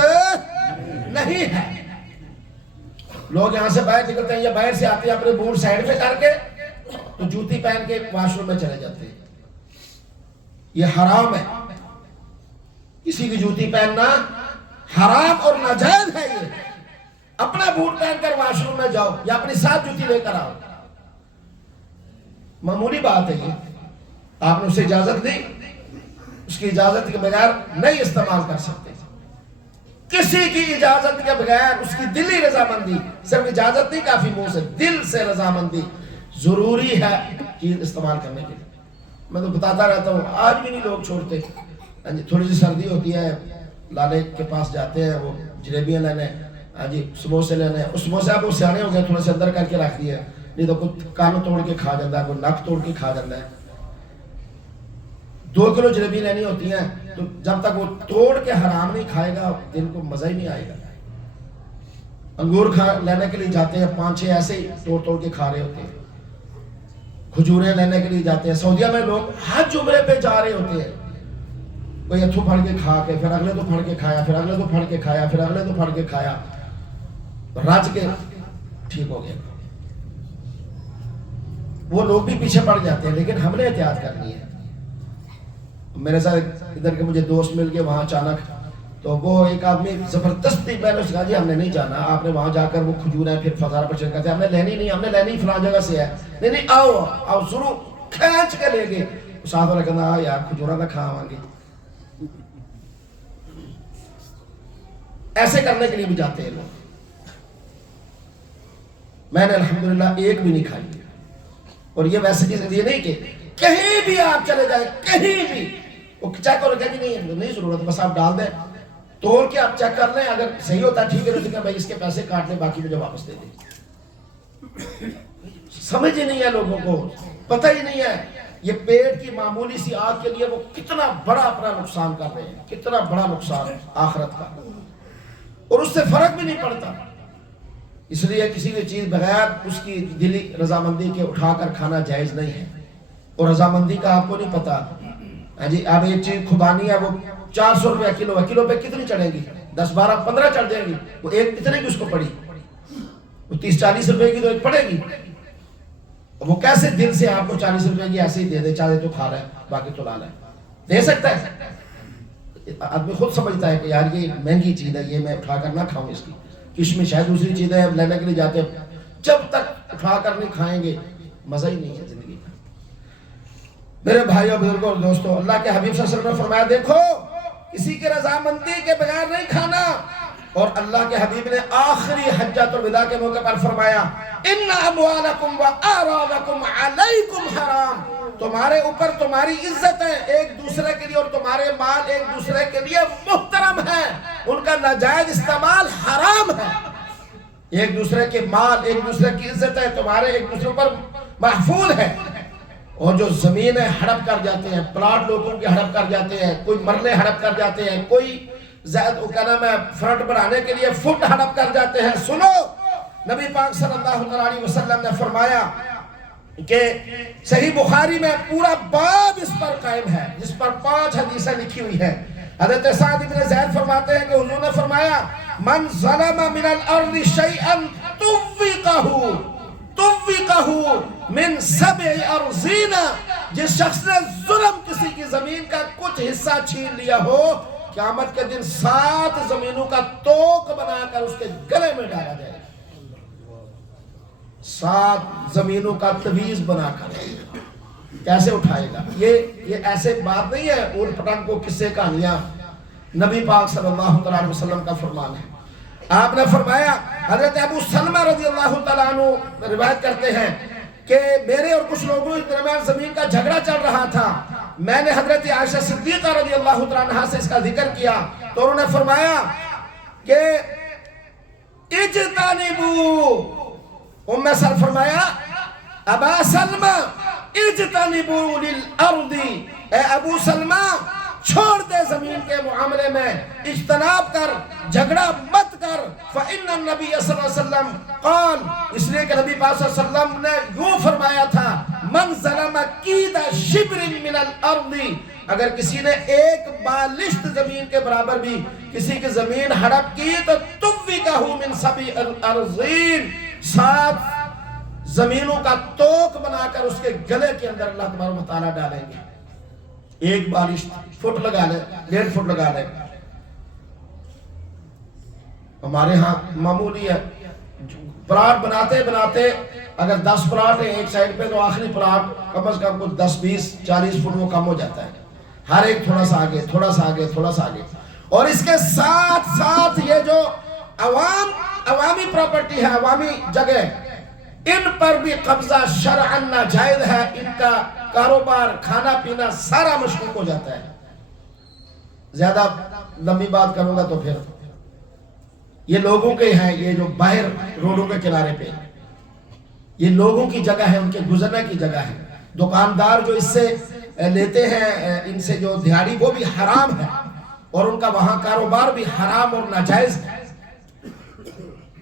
نہیں ہے. لوگ یہاں سے باہر نکلتے ہیں یا باہر سے آتے ہیں اپنے بوٹ سائڈ پہ کر کے تو جوتی پہن کے واش روم میں چلے جاتے ہیں. یہ حرام ہے. کسی کی جوتی پہننا حرام اور ناجائز ہے. یہ اپنا بوٹ پہن کر واش روم میں جاؤ یا اپنی ساتھ جوتی لے کر آؤ. معمولی بات ہے. یہ آپ نے اسے اجازت دی، اس کی اجازت کے بغیر نہیں استعمال کر سکتے. کسی کی اجازت کے بغیر اس کی دلی رضامندی، صرف اجازت نہیں کافی، منہ سے دل سے رضامندی ضروری ہے چیز استعمال کرنے کے لیے. میں تو بتاتا رہتا ہوں آج بھی نہیں لوگ چھوڑتے. تھوڑی سی سردی ہوتی ہے لالے کے پاس جاتے ہیں وہ جلیبیاں لینے، ہاں جی سموسے لینے. اس سموسے آپ وہ سیانے ہو گئے تھوڑے سے اندر کر کے رکھ دیے، نہیں تو کوئی کان توڑ کے کھا جاتا ہے، کوئی نک توڑ کے کھا جاتا ہے. 2 کلو جلیبی لینی ہوتی ہیں تو جب تک وہ توڑ کے حرام نہیں کھائے گا دل کو مزہ ہی نہیں آئے گا. انگور لینے کے لیے جاتے ہیں 5-6 ایسے ہی توڑ کے کھا رہے ہوتے ہیں. کھجوریں لینے کے لیے جاتے ہیں. سعودیہ میں لوگ حج عمرے پہ جا رہے ہوتے ہیں، کوئی اتھو پھڑ کے کھا کے پھر اگلے تو پھڑ کے کھایا، پھر اگلے تو پھڑ کے کھایا، پھر اگلے تو پھڑ کے کھایا، رج کے ٹھیک ہو گیا. وہ لوگ بھی پیچھے پڑ جاتے ہیں لیکن ہم نے احتیاط کرنی ہے. میرے ساتھ ادھر کے مجھے دوست مل کے وہاں اچانک تو وہ ایک آدمی زبردستی میں نے کہا جی ہم نے نہیں جانا، آپ نے وہاں جا کر وہ کھجور ہے پھر فضار پر چل کرتے ہم نے لینی نہیں، ہم نے لینی فلاں جگہ سے ہے. نہیں آؤ ضرور کھینچ کے لے گئے. ساتھ والا کہنا یار کھجورا نہ کھا آوانگے. ایسے کرنے کے لیے بھی جاتے ہیں لوگ. میں نے الحمدللہ ایک بھی نہیں کھائی. اور یہ ویسے چیز یہ نہیں کہ کہیں بھی آپ چلے جائیں کہیں بھی وہ چیک کرو کہ نہیں ضرورت بس آپ ڈال دیں توڑ کے آپ چیک کر لیں، اگر صحیح ہوتا ہے ٹھیک ہے تو بھائی اس کے پیسے کاٹ لیں باقی مجھے واپس دے دیں. سمجھ ہی نہیں ہے لوگوں کو، پتہ ہی نہیں ہے یہ پیٹ کی معمولی سی آگ کے لیے وہ کتنا بڑا اپنا نقصان کر رہے ہیں، کتنا بڑا نقصان آخرت کا، اور اس سے فرق بھی نہیں پڑتا. اس لیے کسی بھی چیز بغیر اس کی دلی رضامندی کے اٹھا کر کھانا جائز نہیں ہے. اور رضامندی کا آپ کو نہیں پتا جی اب ایک چیز خدانی ہے وہ 400 روپے کلو ہے، کلو پہ کتنی چڑھے گی؟ 10 12 15 چڑھ جائے گی. وہ ایک کتنے کی اس کو پڑی؟ وہ 30 40 روپے کی تو ایک پڑے گی. وہ کیسے دل سے آپ کو 40 روپے کی ایسے ہی دے دے، چاہے تو کھا رہا ہے باقی تو لا رہا ہے؟ دے سکتا ہے؟ آدمی خود سمجھتا ہے کہ یار یہ مہنگی چیز ہے یہ میں اٹھا کر نہ کھاؤں. اس کی کشمش ہے دوسری چیزیں لینے کے لیے جاتے ہیں، جب تک اٹھا کر نہیں کھائیں گے مزہ ہی نہیں ہے زندگی کا. میرے بھائیوں بزرگوں اور دوستوں، اللہ کے حبیب صلی اللہ علیہ وسلم نے فرمایا دیکھو کسی کی رضامندی کے بغیر نہیں کھانا. اور اللہ کے حبیب نے آخری حجۃ الوداع کے موقع پر فرمایا ان اموالکم واعراضکم علیکم حرام. تمہارے اوپر تمہاری عزت ہے ایک دوسرے کے لیے اور تمہارے مال ایک دوسرے کے لیے محترم ہے، ان کا ناجائز استعمال حرام ہے. ایک دوسرے کے مال ایک دوسرے کی عزت ہے، تمہارے ایک دوسرے پر محفوظ ہے. اور جو زمینیں ہڑپ کر جاتے ہیں، پلاٹ لوگوں کے ہڑپ کر جاتے ہیں، کوئی مرلے ہڑپ کر جاتے ہیں، کوئی کیا نام ہے فرنٹ بنانے کے لیے فٹ ہڑپ کر جاتے ہیں. سنو نبی پاک صلی اللہ علیہ وسلم نے فرمایا کہ صحیح بخاری میں پورا باب اس پر قائم ہے جس پر 5 حدیثیں لکھی ہوئی ہیں۔ حضرت سعد بن زید فرماتے ہیں کہ حضور نے فرمایا من ظلم من الارض شیئا طوقہ من 7 ارضین، جس شخص نے ظلم کسی کی زمین کا کچھ حصہ چھین لیا ہو، قیامت کے دن 7 زمینوں کا توق بنا کر اس کے گلے میں ڈالا جائے گا۔ 7 زمینوں کا تویز بنا کر کیسے اٹھائے گا؟ یہ ایسے بات نہیں ہے اولٹ پٹنگ کو قصے کہانیاں، نبی پاک صلی اللہ علیہ وسلم کا فرمان ہے۔ آپ نے فرمایا، حضرت ابو سلمہ رضی اللہ تعالیٰ عنہ روایت کرتے ہیں کہ میرے اور کچھ لوگوں کے درمیان زمین کا جھگڑا چل رہا تھا، میں نے حضرت عائشہ صدیقہ رضی اللہ تعالیٰ عنہ سے اس کا ذکر کیا تو انہوں نے فرمایا کہ اجتنبو، ام سلمہ فرمایا ابا سلمہ اجتنبو للارض، اے ابو سلمہ چھوڑ دے زمین کے معاملے میں، اجتناب کر، جھگڑا مت کر۔ فإن النبی صلی اللہ علیہ وسلم قال، اس لیے کہ نبی پاک صلی اللہ علیہ وسلم نے یوں فرمایا تھا من ظلم قید شبر من الارض، اگر کسی نے ایک بالشت زمین کے برابر بھی کسی کی زمین ہڑپ کی تو طوقہ من 7 ارضین، 7 زمینوں کا توق بنا کر اس کے گلے کے اندر اللہ تبارک و تعالیٰ ڈالیں گے۔ ایک بالشت فٹ لگا لے، 1.5 فٹ لگا لے، ہمارے ہاں معمولی ہے پلاٹ بناتے بناتے اگر 10 پلاٹ ہیں ایک سائڈ پہ تو آخری پلاٹ کم از کم کچھ 10 20 40 فٹ وہ کم ہو جاتا ہے، ہر ایک تھوڑا سا آگے تھوڑا سا آگے تھوڑا سا آگے، اور اس کے ساتھ ساتھ یہ جو عوامی پراپرٹی ہے، عوامی جگہ، ان پر بھی قبضہ شرعاً ناجائز ہے، ان کا کاروبار کھانا پینا سارا مشکوک ہو جاتا ہے۔ زیادہ لمبی بات کروں گا تو پھر یہ لوگوں کے ہیں، یہ جو باہر روڈوں کے کنارے پہ یہ لوگوں کی جگہ ہے، ان کے گزرنے کی جگہ ہے، دکاندار جو اس سے لیتے ہیں ان سے جو دیہاڑی وہ بھی حرام ہے، اور ان کا وہاں کاروبار بھی حرام اور ناجائز ہے،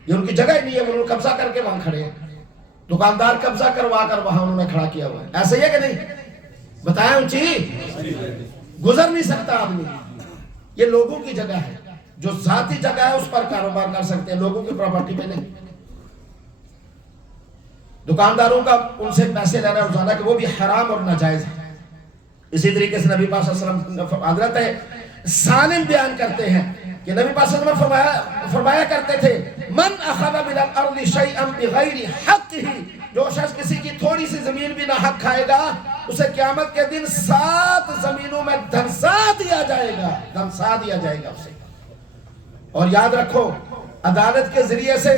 یہ ان کی جگہ ہی نہیں ہے، وہ انہوں نے قبضہ کر کے وہاں کھڑے ہیں، دکاندار قبضہ کروا کر وہاں انہوں نے کھڑا کیا ہوا ہے، ایسا ہی ہے کہ نہیں؟ بتائیں اونچی گزر نہیں سکتا آدمی، یہ لوگوں کی جگہ ہے، جو ذاتی جگہ ہے اس پر کاروبار کر سکتے ہیں، لوگوں کی پراپرٹی پہ نہیں۔ دکانداروں کا ان سے پیسے لینا روزانہ کہ وہ بھی حرام اور ناجائز ہے۔ اسی طریقے سے نبی پاک صلی اللہ علیہ وسلم حضرت سالم بیان کرتے ہیں کہ نبی پاک صلی اللہ علیہ وسلم فرمایا کرتے تھے من اخذ من الارض شیئا بغیر حقہ، جو شخص کسی کی تھوڑی سی زمین بھی نہ حق کھائے گا اسے قیامت کے دن 7 زمینوں میں دھنسا دیا جائے گا، دھنسا دیا جائے گا اسے۔ اور یاد رکھو عدالت کے ذریعے سے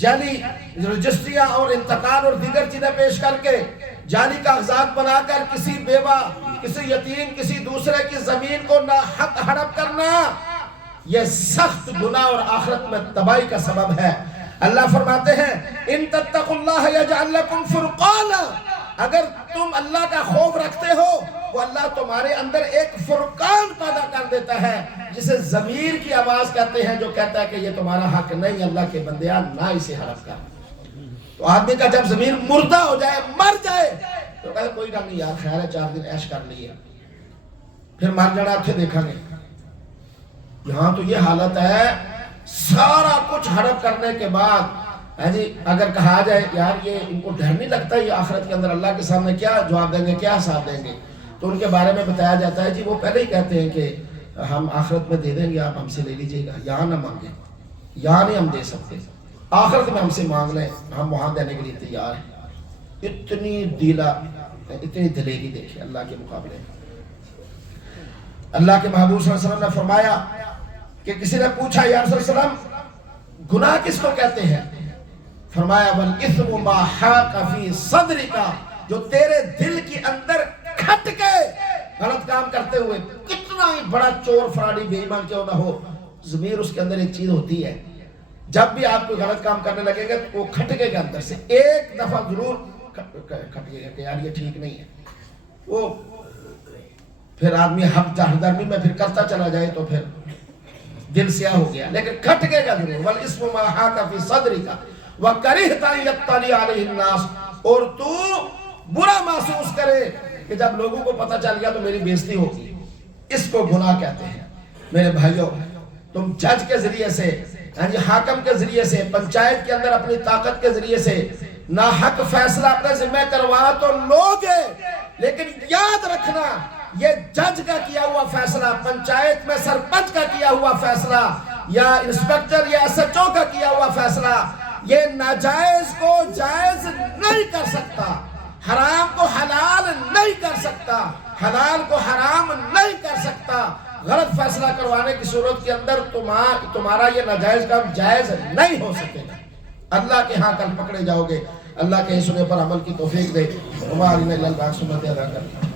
جعلی رجسٹریاں اور انتقال اور دیگر چیزیں پیش کر کے جعلی کاغذات بنا کر کسی بیوہ، کسی یتیم، کسی دوسرے کی زمین کو ناحق ہڑپ کرنا، یہ سخت گناہ اور آخرت میں تباہی کا سبب ہے۔ اللہ فرماتے ہیں ان تتقوا اللہ یجعل لکم فرقانا، اگر تم اللہ کا خوف رکھتے ہو وہ اللہ تمہارے اندر ایک فرقان پیدا کر دیتا ہے، جسے ضمیر کی آواز کہتے ہیں، جو کہتا ہے کہ یہ تمہارا حق نہیں، اللہ کے بندیاں نہ اسے ہڑپ کر۔ تو آدمی کا جب ضمیر مردہ ہو جائے، مر جائے، تو کہے کوئی گل نہیں یار، خیر ہے 4 دن عیش کر لیے، پھر مر جانا آپ سے دیکھا گے۔ یہاں تو یہ حالت ہے، سارا کچھ ہڑپ کرنے کے بعد جی اگر کہا جائے یار یہ ان کو ڈر نہیں لگتا یہ آخرت کے اندر اللہ کے سامنے کیا جواب دیں گے، کیا حساب دیں گے، تو ان کے بارے میں بتایا جاتا ہے جی وہ پہلے ہی کہتے ہیں کہ ہم آخرت میں دے دیں گے، آپ ہم سے لے لیجئے گا، یہاں نہ مانگیں، یہاں نہیں ہم دے سکتے، آخرت میں ہم سے مانگ لیں، ہم وہاں دینے کے لیے تیار ہیں۔ اتنی دلیری دیکھیں اللہ کے مقابلے میں۔ اللہ کے محبوب صلی اللہ علیہ وسلم نے فرمایا کہ کسی نے پوچھا یا رسول اللہ علیہ وسلم گناہ کس کو کہتے ہیں؟ فرمایا وَالْإِثْمُ مَا حَاقَ فِي صَدْرِكَ، جو تیرے دل کے اندر کھٹ کے غلط کام کرتے ہوئے، کتنا ہی بڑا چور فراڈی بے ایمان کیوں نہ ہو، ضمیر اس کے اندر ایک چیز ہوتی ہے، جب بھی آپ کوئی غلط کام کرنے لگے گا تو وہ کھٹکے گا اندر سے، ایک دفعہ ضرور کھٹکے گا کہ یار یہ ٹھیک نہیں ہے، وہ پھر آدمی حق جاہدرمی میں پھر کرتا چلا جائے تو پھر دل سیاہ ہو گیا، لیکن کھٹکے گا ضرور۔ وَالْإِثْمُ مَا حَاقَ فِي صَدْرِكَ وَكَرِهْتَ أَن يَطَّلِعَ عَلَيْهِ النَّاسُ، اور تو برا محسوس کرے کہ جب لوگوں کو پتہ چل گیا تو میری بےزتی ہوگی، اس کو گناہ کہتے ہیں۔ میرے بھائیوں، تم جج کے ذریعے سے، حاکم کے ذریعے سے، پنچایت کے اندر اپنی طاقت کے ذریعے سے ناحق فیصلہ اپنے ذمہ کروا تو لوگے، لیکن یاد رکھنا یہ جج کا کیا ہوا فیصلہ، پنچایت میں سرپنچ کا کیا ہوا فیصلہ، یا انسپیکٹر یا ایس ایچ او کا کیا ہوا فیصلہ، یہ ناجائز کو جائز نہیں کر سکتا، حرام کو حلال نہیں کر سکتا، حلال کو حرام نہیں کر سکتا۔ غلط فیصلہ کروانے کی صورت کے اندر تمہارا یہ ناجائز کام جائز نہیں ہو سکے گا۔ اللہ کے ہاں کل پکڑے جاؤ گے۔ اللہ کے سنے پر عمل کی توفیق دے۔ ہماری اللہ سنت ادا کر